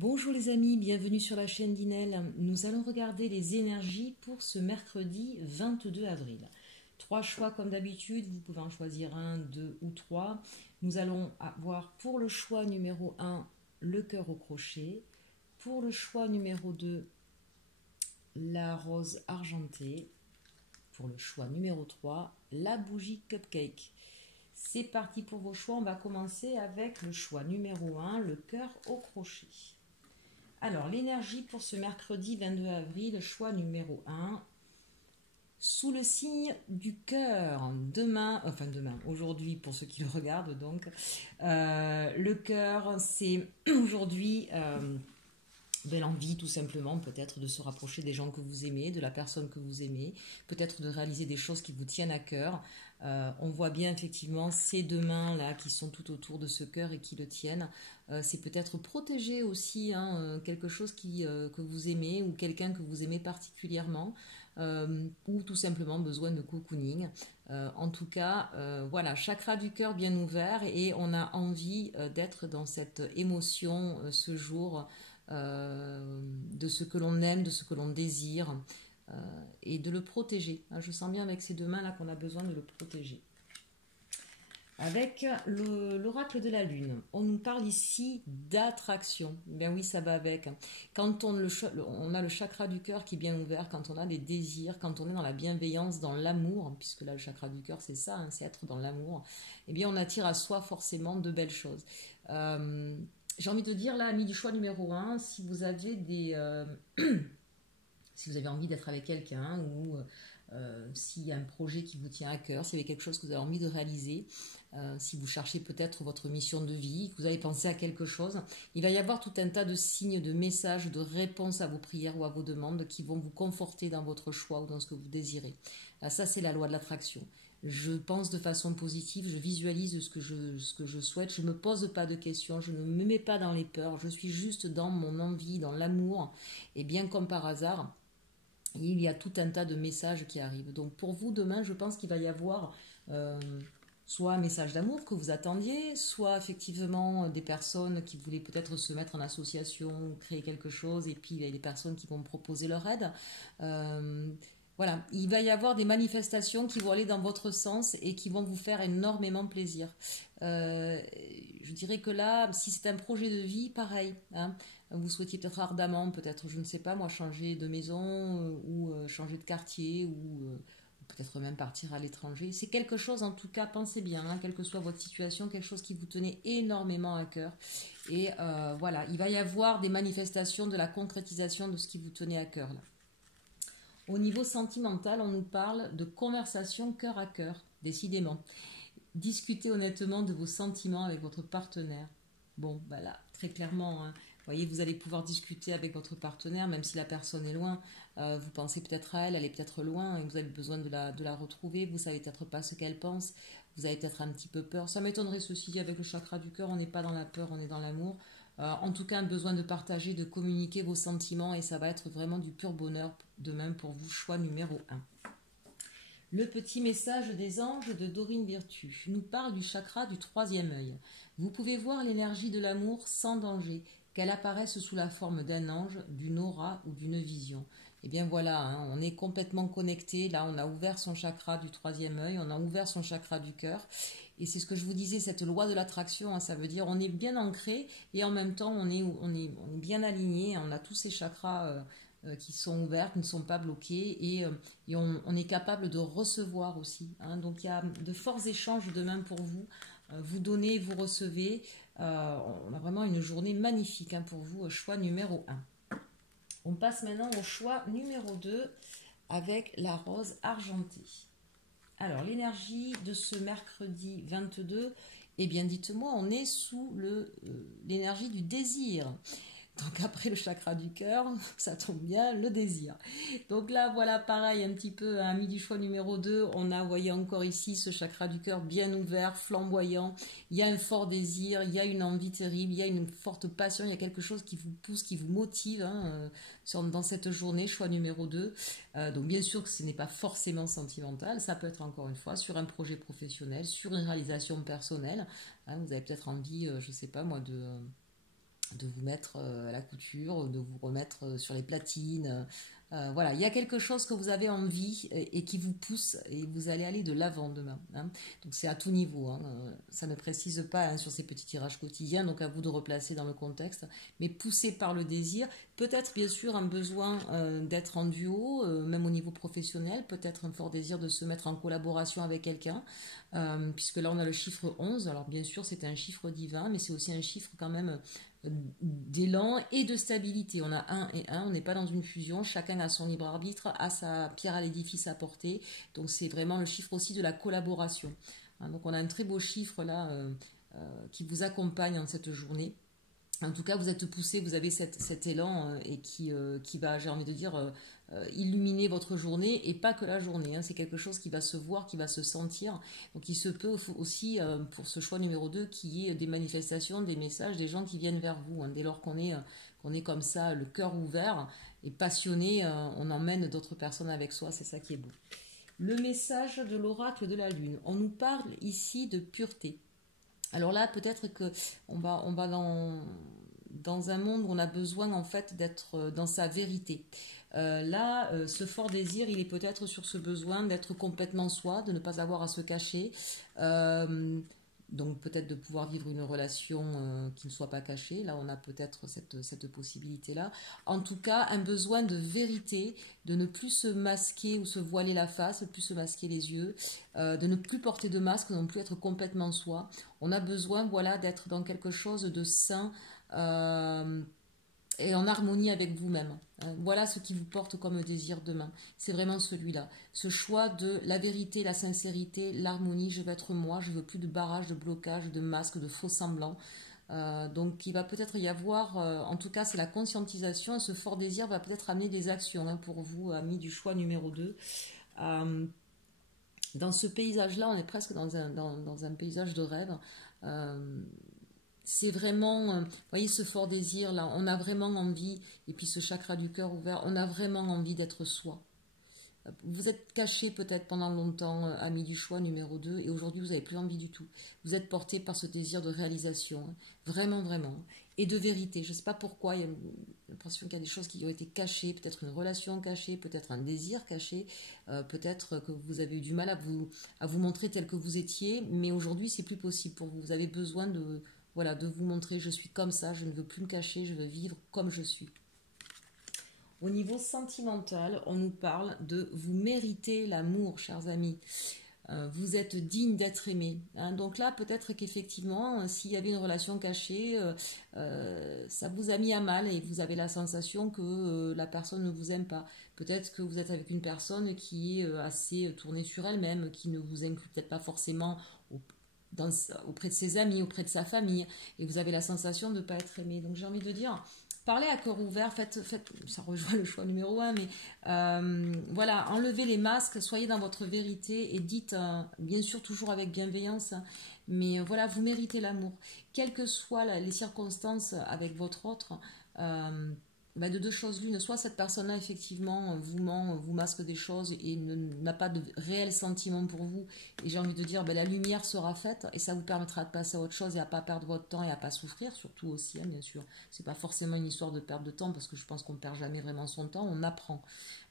Bonjour les amis, bienvenue sur la chaîne d'Inel. Nous allons regarder les énergies pour ce mercredi 22 avril. Trois choix comme d'habitude, vous pouvez en choisir un, deux ou trois. Nous allons avoir pour le choix numéro 1 le cœur au crochet, pour le choix numéro 2 la rose argentée, pour le choix numéro 3 la bougie cupcake. C'est parti pour vos choix, on va commencer avec le choix numéro 1, le cœur au crochet. Alors, l'énergie pour ce mercredi 22 avril, choix numéro 1, sous le signe du cœur. Aujourd'hui, pour ceux qui le regardent, donc, le cœur, c'est aujourd'hui l'envie, tout simplement, peut-être de se rapprocher des gens que vous aimez, de la personne que vous aimez, peut-être de réaliser des choses qui vous tiennent à cœur. On voit bien effectivement ces deux mains-là qui sont tout autour de ce cœur et qui le tiennent. C'est peut-être protéger aussi quelque chose que vous aimez ou quelqu'un que vous aimez particulièrement ou tout simplement besoin de cocooning. En tout cas, voilà, chakra du cœur bien ouvert et on a envie d'être dans cette émotion ce jour de ce que l'on aime, de ce que l'on désire. Et de le protéger. Je sens bien avec ces deux mains là qu'on a besoin de le protéger. Avec l'oracle de la lune, on nous parle ici d'attraction. Ben oui, ça va avec. Quand on a le chakra du cœur qui est bien ouvert, quand on a des désirs, quand on est dans la bienveillance, dans l'amour, puisque là le chakra du cœur c'est ça, c'est être dans l'amour, eh bien on attire à soi forcément de belles choses. J'ai envie de dire là, amis du choix numéro 1, si vous avez si vous avez envie d'être avec quelqu'un ou s'il y a un projet qui vous tient à cœur, s'il y avait quelque chose que vous avez envie de réaliser, si vous cherchez peut-être votre mission de vie, que vous avez pensé à quelque chose, il va y avoir tout un tas de signes, de messages, de réponses à vos prières ou à vos demandes qui vont vous conforter dans votre choix ou dans ce que vous désirez. Ça, c'est la loi de l'attraction. Je pense de façon positive, je visualise ce que je souhaite, je ne me pose pas de questions, je ne me mets pas dans les peurs, je suis juste dans mon envie, dans l'amour, et bien comme par hasard, il y a tout un tas de messages qui arrivent. Donc pour vous, demain, je pense qu'il va y avoir soit un message d'amour que vous attendiez, soit effectivement des personnes qui voulaient peut-être se mettre en association, créer quelque chose, et puis il y a des personnes qui vont proposer leur aide. Voilà, il va y avoir des manifestations qui vont aller dans votre sens et qui vont vous faire énormément plaisir. Je dirais que là, si c'est un projet de vie, pareil, vous souhaitiez peut-être ardemment, peut-être, je ne sais pas, moi, changer de maison ou changer de quartier ou peut-être même partir à l'étranger. C'est quelque chose, en tout cas, pensez bien, quelle que soit votre situation, quelque chose qui vous tenait énormément à cœur. Et voilà, il va y avoir des manifestations de la concrétisation de ce qui vous tenait à cœur, là. Au niveau sentimental, on nous parle de conversation cœur à cœur, décidément. Discutez honnêtement de vos sentiments avec votre partenaire. Bon, là, très clairement, vous voyez, vous allez pouvoir discuter avec votre partenaire, même si la personne est loin. Vous pensez peut-être à elle, elle est peut-être loin et vous avez besoin de la retrouver. Vous ne savez peut-être pas ce qu'elle pense. Vous avez peut-être un petit peu peur. Ça m'étonnerait ceci dit avec le chakra du cœur. On n'est pas dans la peur, on est dans l'amour. En tout cas, un besoin de partager, de communiquer vos sentiments et ça va être vraiment du pur bonheur demain pour vous, choix numéro 1. Le petit message des anges de Dorine Virtue nous parle du chakra du troisième œil. Vous pouvez voir l'énergie de l'amour sans danger, qu'elle apparaisse sous la forme d'un ange, d'une aura ou d'une vision. Et bien voilà, on est complètement connecté. Là, on a ouvert son chakra du troisième œil, on a ouvert son chakra du cœur. Et c'est ce que je vous disais, cette loi de l'attraction, ça veut dire on est bien ancré et en même temps on est bien aligné, on a tous ces chakras qui sont ouverts, qui ne sont pas bloqués et on est capable de recevoir aussi. Donc il y a de forts échanges demain pour vous. Vous donnez, vous recevez. On a vraiment une journée magnifique pour vous, choix numéro 1. On passe maintenant au choix numéro 2 avec la rose argentée. Alors, l'énergie de ce mercredi 22, eh bien, dites-moi, on est sous l'énergie du désir. Donc après le chakra du cœur, ça tombe bien, le désir. Donc là, voilà, pareil, un petit peu, ami du choix numéro 2, on a, vous voyez encore ici, ce chakra du cœur bien ouvert, flamboyant. Il y a un fort désir, il y a une envie terrible, il y a une forte passion, il y a quelque chose qui vous pousse, qui vous motive dans cette journée, choix numéro 2. Donc bien sûr que ce n'est pas forcément sentimental, ça peut être encore une fois sur un projet professionnel, sur une réalisation personnelle. Vous avez peut-être envie, je ne sais pas moi, de vous mettre à la couture, de vous remettre sur les platines. Voilà, il y a quelque chose que vous avez envie et qui vous pousse et vous allez aller de l'avant demain. Hein. Donc c'est à tout niveau. Hein. Ça ne précise pas hein, sur ces petits tirages quotidiens, donc à vous de replacer dans le contexte. Mais poussé par le désir, peut-être bien sûr un besoin d'être en duo, même au niveau professionnel, peut-être un fort désir de se mettre en collaboration avec quelqu'un, puisque là on a le chiffre 11. Alors bien sûr c'est un chiffre divin, mais c'est aussi un chiffre quand même d'élan et de stabilité. On a 1 et 1, on n'est pas dans une fusion, chacun a son libre arbitre, a sa pierre à l'édifice à porter, donc c'est vraiment le chiffre aussi de la collaboration. Hein, donc on a un très beau chiffre là qui vous accompagne dans cette journée. En tout cas, vous êtes poussé, vous avez cet élan et qui va, j'ai envie de dire, illuminer votre journée et pas que la journée. Hein, c'est quelque chose qui va se voir, qui va se sentir. Donc il se peut aussi, pour ce choix numéro 2, qu'il y ait des manifestations, des messages, des gens qui viennent vers vous. Hein, dès lors qu'on est comme ça, le cœur ouvert et passionné, on emmène d'autres personnes avec soi. C'est ça qui est beau. Le message de l'oracle de la Lune. On nous parle ici de pureté. Alors là, peut-être que on va dans un monde où on a besoin en fait d'être dans sa vérité. Ce fort désir, il est peut-être sur ce besoin d'être complètement soi, de ne pas avoir à se cacher. Donc peut-être de pouvoir vivre une relation qui ne soit pas cachée. Là, on a peut-être cette possibilité-là. En tout cas, un besoin de vérité, de ne plus se masquer ou se voiler la face, de ne plus se masquer les yeux, de ne plus porter de masque, de ne plus être complètement soi. On a besoin, voilà, d'être dans quelque chose de sain et en harmonie avec vous-même. Voilà ce qui vous porte comme désir demain. C'est vraiment celui-là. Ce choix de la vérité, la sincérité, l'harmonie. Je veux être moi. Je veux plus de barrage, de blocage, de masques, de faux semblants. Donc il va peut-être y avoir, en tout cas c'est la conscientisation. Et ce fort désir va peut-être amener des actions pour vous, amis du choix numéro 2. Dans ce paysage-là, on est presque dans un paysage de rêve. C'est vraiment, vous voyez ce fort désir là, on a vraiment envie, et puis ce chakra du cœur ouvert, on a vraiment envie d'être soi. Vous êtes caché peut-être pendant longtemps, ami du choix numéro 2, et aujourd'hui vous n'avez plus envie du tout. Vous êtes porté par ce désir de réalisation, hein. Vraiment, vraiment. Et de vérité, je ne sais pas pourquoi, il y a l'impression qu'il y a des choses qui ont été cachées, peut-être une relation cachée, peut-être un désir caché, peut-être que vous avez eu du mal à vous montrer tel que vous étiez, mais aujourd'hui c'est plus possible pour vous. Vous avez besoin de vous montrer, je suis comme ça, je ne veux plus me cacher, je veux vivre comme je suis. Au niveau sentimental, on nous parle de vous méritez l'amour, chers amis. Vous êtes digne d'être aimé. Hein. Donc là, peut-être qu'effectivement, s'il y avait une relation cachée, ça vous a mis à mal et vous avez la sensation que la personne ne vous aime pas. Peut-être que vous êtes avec une personne qui est assez tournée sur elle-même, qui ne vous inclut peut-être pas forcément auprès de ses amis, auprès de sa famille, et vous avez la sensation de ne pas être aimé. Donc j'ai envie de dire, parlez à cœur ouvert, faites, ça rejoint le choix numéro 1, mais voilà, enlevez les masques, soyez dans votre vérité et dites, bien sûr toujours avec bienveillance, mais voilà, vous méritez l'amour. Quelles que soient les circonstances avec votre autre, de deux choses l'une, soit cette personne-là effectivement vous ment, vous masque des choses et n'a pas de réel sentiment pour vous, et j'ai envie de dire la lumière sera faite et ça vous permettra de passer à autre chose et à pas perdre votre temps et à pas souffrir, surtout aussi bien sûr, c'est pas forcément une histoire de perte de temps parce que je pense qu'on ne perd jamais vraiment son temps, on apprend,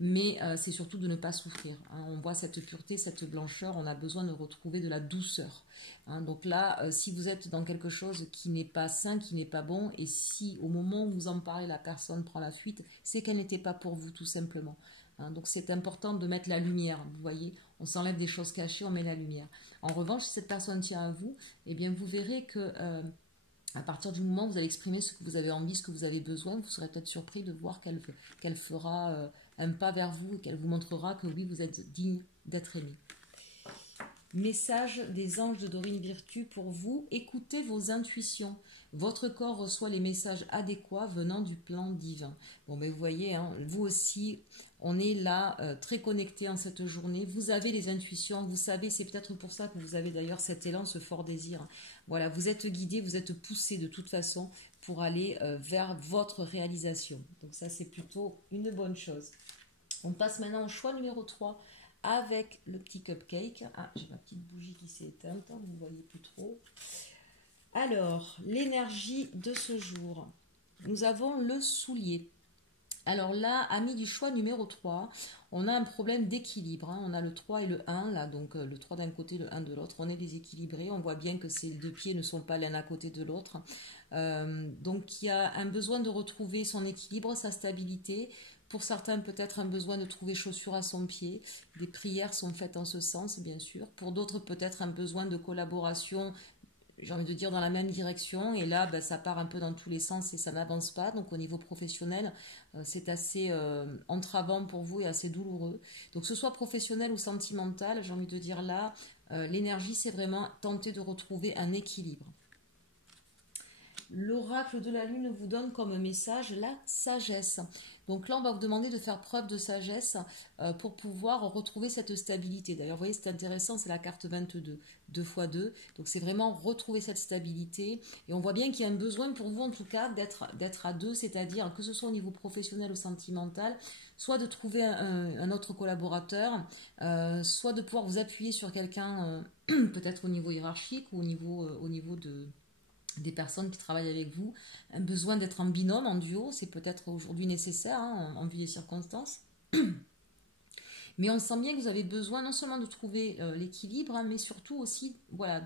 mais c'est surtout de ne pas souffrir, hein. On voit cette pureté, cette blancheur, on a besoin de retrouver de la douceur. Hein, donc là, si vous êtes dans quelque chose qui n'est pas sain, qui n'est pas bon, et si au moment où vous en parlez, la personne prend la fuite, c'est qu'elle n'était pas pour vous tout simplement. Hein, donc c'est important de mettre la lumière, vous voyez, on s'enlève des choses cachées, on met la lumière. En revanche, si cette personne tient à vous, eh bien vous verrez que à partir du moment où vous allez exprimer ce que vous avez envie, ce que vous avez besoin, vous serez peut-être surpris de voir qu'elle fera un pas vers vous et qu'elle vous montrera que oui, vous êtes digne d'être aimé. Message des anges de Dorine Virtue pour vous, écoutez vos intuitions. Votre corps reçoit les messages adéquats venant du plan divin. Bon, mais vous voyez, hein, vous aussi, on est là, très connecté en cette journée. Vous avez les intuitions, vous savez, c'est peut-être pour ça que vous avez d'ailleurs cet élan, ce fort désir. Voilà, vous êtes guidé, vous êtes poussé de toute façon pour aller vers votre réalisation. Donc ça, c'est plutôt une bonne chose. On passe maintenant au choix numéro 3. Avec le petit cupcake. Ah, j'ai ma petite bougie qui s'est éteinte, vous ne voyez plus trop. Alors, l'énergie de ce jour. nous avons le soulier. Alors là, amis du choix numéro 3, on a un problème d'équilibre. Hein. On a le 3 et le 1, là, donc le 3 d'un côté, le 1 de l'autre. On est déséquilibré. On voit bien que ces deux pieds ne sont pas l'un à côté de l'autre. Donc il y a un besoin de retrouver son équilibre, sa stabilité. Pour certains, peut-être un besoin de trouver chaussure à son pied. Des prières sont faites en ce sens, bien sûr. Pour d'autres, peut-être un besoin de collaboration, j'ai envie de dire, dans la même direction. Et là, ça part un peu dans tous les sens et ça n'avance pas. Donc au niveau professionnel, c'est assez entravant pour vous et assez douloureux. Donc que ce soit professionnel ou sentimental, j'ai envie de dire là, l'énergie, c'est vraiment tenter de retrouver un équilibre. L'oracle de la lune vous donne comme message la sagesse. Donc là, on va vous demander de faire preuve de sagesse pour pouvoir retrouver cette stabilité. D'ailleurs, vous voyez, c'est intéressant, c'est la carte 22, 2 x 2. Donc c'est vraiment retrouver cette stabilité. Et on voit bien qu'il y a un besoin pour vous, en tout cas, d'être à deux, c'est-à-dire que ce soit au niveau professionnel ou sentimental, soit de trouver un autre collaborateur, soit de pouvoir vous appuyer sur quelqu'un, peut-être au niveau hiérarchique ou au niveau des personnes qui travaillent avec vous, un besoin d'être en binôme, en duo, c'est peut-être aujourd'hui nécessaire en vue des circonstances. Mais on sent bien que vous avez besoin non seulement de trouver l'équilibre, mais surtout aussi, voilà,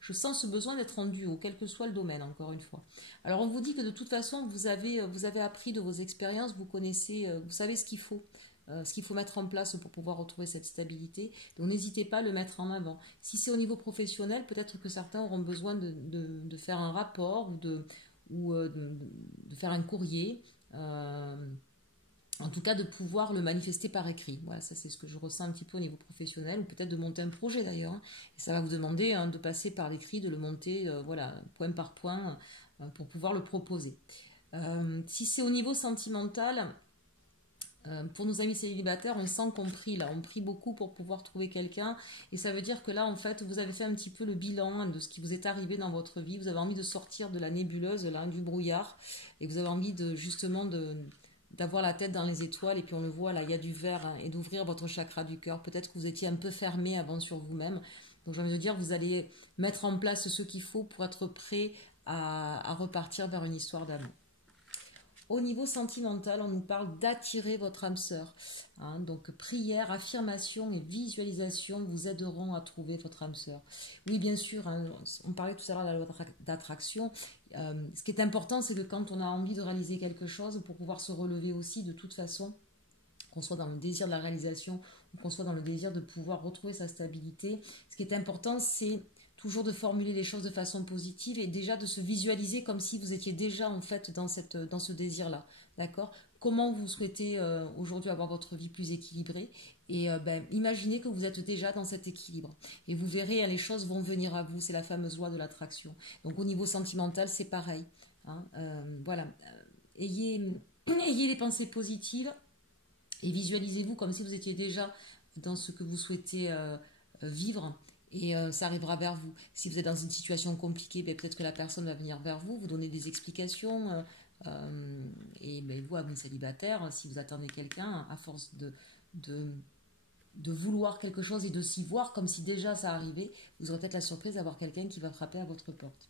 je sens ce besoin d'être en duo, quel que soit le domaine, encore une fois. Alors on vous dit que de toute façon, vous avez appris de vos expériences, vous connaissez, vous savez ce qu'il faut. Ce qu'il faut mettre en place pour pouvoir retrouver cette stabilité. Donc n'hésitez pas à le mettre en avant. Si c'est au niveau professionnel, peut-être que certains auront besoin de faire un rapport ou de faire un courrier. En tout cas, de pouvoir le manifester par écrit. Voilà, ça c'est ce que je ressens un petit peu au niveau professionnel, ou peut-être de monter un projet d'ailleurs. Hein. Et ça va vous demander de passer par l'écrit, de le monter voilà, point par point pour pouvoir le proposer. Si c'est au niveau sentimental, pour nos amis célibataires, on sent qu'on prie là, on prie beaucoup pour pouvoir trouver quelqu'un, et ça veut dire que là en fait vous avez fait un petit peu le bilan de ce qui vous est arrivé dans votre vie, vous avez envie de sortir de la nébuleuse, là, du brouillard, et vous avez envie d'avoir la tête dans les étoiles, et puis on le voit là, il y a du vert, hein, et d'ouvrir votre chakra du cœur. Peut-être que vous étiez un peu fermé avant sur vous-même, donc j'ai envie de dire, vous allez mettre en place ce qu'il faut pour être prêt à repartir vers une histoire d'amour. Au niveau sentimental, on nous parle d'attirer votre âme sœur. Hein, donc prière, affirmation et visualisation vous aideront à trouver votre âme sœur. Oui, bien sûr, hein, on parlait tout à l'heure de la loi d'attraction. Ce qui est important, c'est que quand on a envie de réaliser quelque chose, pour pouvoir se relever aussi, de toute façon, qu'on soit dans le désir de la réalisation ou qu'on soit dans le désir de pouvoir retrouver sa stabilité, ce qui est important, c'est toujours de formuler les choses de façon positive et déjà de se visualiser comme si vous étiez déjà en fait dans ce désir-là. D'accord ? Comment vous souhaitez aujourd'hui avoir votre vie plus équilibrée, et imaginez que vous êtes déjà dans cet équilibre. Et vous verrez, les choses vont venir à vous. C'est la fameuse loi de l'attraction. Donc au niveau sentimental, c'est pareil. Hein, voilà. Ayez des pensées positives et visualisez-vous comme si vous étiez déjà dans ce que vous souhaitez vivre. Et ça arrivera vers vous. Si vous êtes dans une situation compliquée, peut-être que la personne va venir vers vous, vous donner des explications. Et vous, amis célibataires, si vous attendez quelqu'un, à force de vouloir quelque chose et de s'y voir comme si déjà ça arrivait, vous aurez peut-être la surprise d'avoir quelqu'un qui va frapper à votre porte.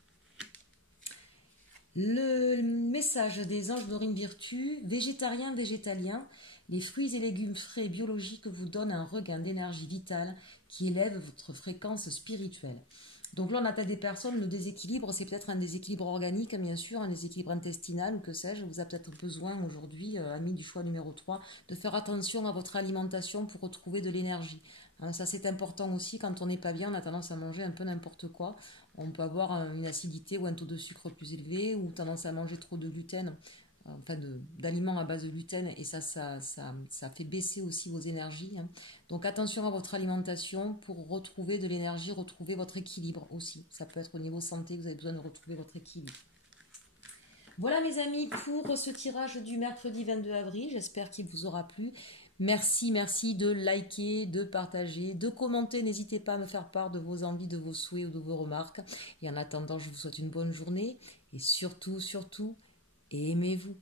Le message des anges d'Aurine Virtue, végétarien, végétalien, les fruits et légumes frais et biologiques vous donnent un regain d'énergie vitale qui élève votre fréquence spirituelle. Donc là, on a des personnes, le déséquilibre, c'est peut-être un déséquilibre organique, bien sûr, un déséquilibre intestinal ou que sais-je. Vous avez peut-être besoin aujourd'hui, amis du choix numéro 3, de faire attention à votre alimentation pour retrouver de l'énergie. Ça, c'est important aussi. Quand on n'est pas bien, on a tendance à manger un peu n'importe quoi. On peut avoir une acidité ou un taux de sucre plus élevé ou tendance à manger trop de gluten, d'aliments à base de gluten, et ça fait baisser aussi vos énergies. Hein. Donc attention à votre alimentation pour retrouver de l'énergie, retrouver votre équilibre aussi. Ça peut être au niveau santé que vous avez besoin de retrouver votre équilibre. Voilà mes amis pour ce tirage du mercredi 22 avril. J'espère qu'il vous aura plu. Merci de liker, de partager, de commenter. N'hésitez pas à me faire part de vos envies, de vos souhaits ou de vos remarques. Et en attendant, je vous souhaite une bonne journée. Et surtout, aimez-vous.